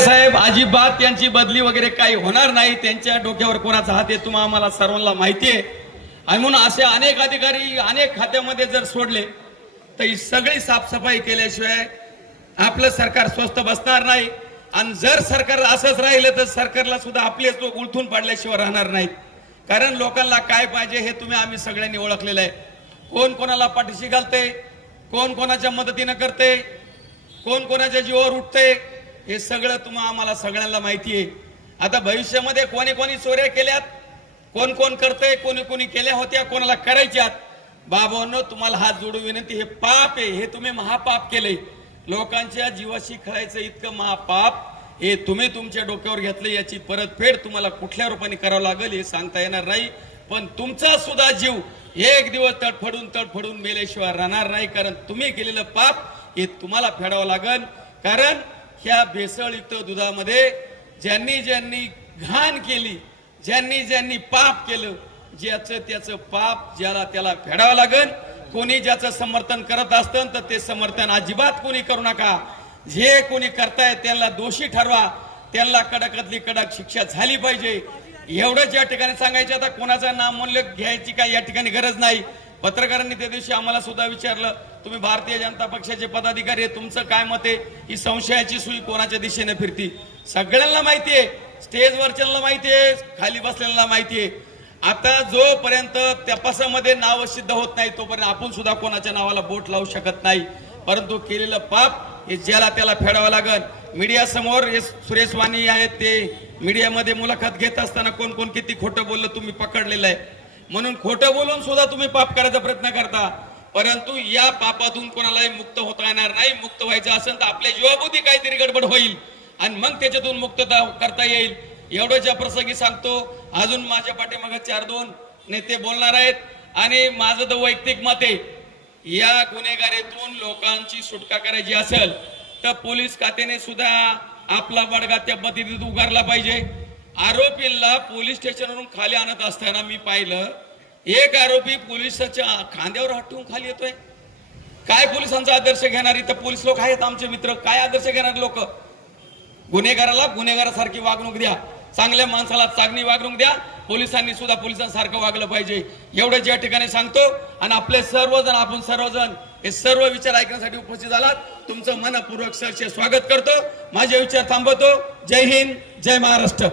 साहेब अजिबात त्यांची बदली वगैरे काही होणार नाही। त्यांच्या डोक्यावर कोणाचा हात आहे तुम्हाला आम्हाला सर्वांना माहिती आहे। आणि म्हणून असे अनेक अधिकारी अनेक खात्यामध्ये जर सोडले तर ही सगळी साफसफाई केल्याशिवाय आपलं सरकार स्वस्थ बसणार नाही। आणि जर सरकार असंच राहिलं तर सरकारला सुद्धा आपले तो उलथून पाडल्याशिवाय राहणार नाहीत। कारण लोकांना काय पाहिजे हे तुम्ही आम्ही सगळ्यांनी ओळखलेलं आहे। कोण कोणाला पाठीशी घालते, कोण कोणाच्या मदतीने करते, कोण कोणाच्या जीवावर उठते, हे सगळं तुम्हाला आम्हाला सगळ्यांना माहिती आहे। आता भविष्यामध्ये कोणी कोणी चोऱ्या केल्यात, कोण कोण करते, कोणी कोणी केल्या होत्या, कोणाला करायच्यात, बाबांनो तुम्हाला हात जोडून विनंती, हे पाप आहे, हे तुम्ही महापाप केले। लोकांच्या जीवाशी खेळायचं इतकं महापाप हे तुम्ही तुमच्या डोक्यावर घेतले। याची परतफेड तुम्हाला कुठल्या रूपाने करावं लागेल हे सांगता येणार नाही। पण तुमचा सुद्धा जीव एक दिवस तडफडून मेल्याशिवाय राहणार नाही। कारण तुम्ही केलेलं पाप हे तुम्हाला फेडावं लागेल। कारण ह्या भेसळयुक्त दुधामध्ये ज्यांनी ज्यांनी घाण केली, ज्यांनी ज्यांनी पाप केलं, ज्याचं त्याचं पाप ज्याला त्याला फेडावं लागेल। कोणी ज्याचं समर्थन करत असतं तर ते समर्थन अजिबात कोणी करू नका। जे कोणी करताय त्यांना दोषी ठरवा, त्यांना कडकातली कडक शिक्षा झाली पाहिजे। एवढंच या ठिकाणी सांगायचं। आता कोणाचं नामोल्लेख घ्यायची काय या ठिकाणी गरज नाही। पत्रकारांनी त्या दिवशी आम्हाला सुद्धा विचारलं, तुम्ही भारतीय जनता पक्षाचे पदाधिकारी आहे, तुमचं काय मत आहे, ही संशयाची सुई कोणाच्या दिशेने फिरती सगळ्यांना माहिती आहे। स्टेजवरच्यांना माहिती आहे, खाली बसलेल्यांना माहिती आहे। आता जोपर्यंत तपासामध्ये नाव सिद्ध होत नाही तोपर्यंत आपण सुद्धा कोणाच्या नावाला बोट लावू शकत नाही। परंतु केलेलं पाप हे ज्याला त्याला फेडावं लागेल। मीडिया समोर हे सुरेश वाणी आहेत, ते मीडियामध्ये मुलाखत घेत असताना कोण कोण किती खोटं बोललं तुम्ही पकडलेलं आहे। म्हणून खोटं बोलून सुद्धा तुम्ही पाप करायचा प्रयत्न करता, परंतु या पापातून कोणालाही मुक्त होता येणार नाही। मुक्त व्हायचं असेल तर आपल्या जीवाभोवती काहीतरी गडबड होईल आणि मग त्याच्यातून मुक्तता करता येईल। एवढ्याच्या प्रसंगी सांगतो, अजून माझ्या पाठीमागे 4-2 नेते बोलणार आहेत आणि माझं तर वैयक्तिक मत आहे, या गुन्हेगारीतून लोकांची सुटका करायची असेल तर पोलीस खात्याने सुद्धा आपला बडगा त्या पद्धतीत उगारला पाहिजे। आरोपींना पोलीस स्टेशनवरून खाली आणत असताना मी पाहिलं, एक आरोपी पोलिसाच्या खांद्यावर हात ठेवून खाली येतोय। काय पोलिसांचा आदर्श घेणारी तर पोलीस लोक आहेत आमचे मित्र, काय आदर्श घेणारे लोक? गुन्हेगाराला गुन्हेगारासारखी वागणूक द्या, चांगल्या माणसाला चांगली वागणूक द्या। पोलिसांनी सुद्धा पोलिसांसारखं वागलं पाहिजे, एवढं या ठिकाणी सांगतो। आणि आपले सर्वजण, आपण सर्वजण हे सर्व विचार ऐकण्यासाठी उपस्थित झालात, तुमचं मनपूर्वक सहर्ष स्वागत करतो। माझे विचार थांबवतो। जय हिंद, जय महाराष्ट्र।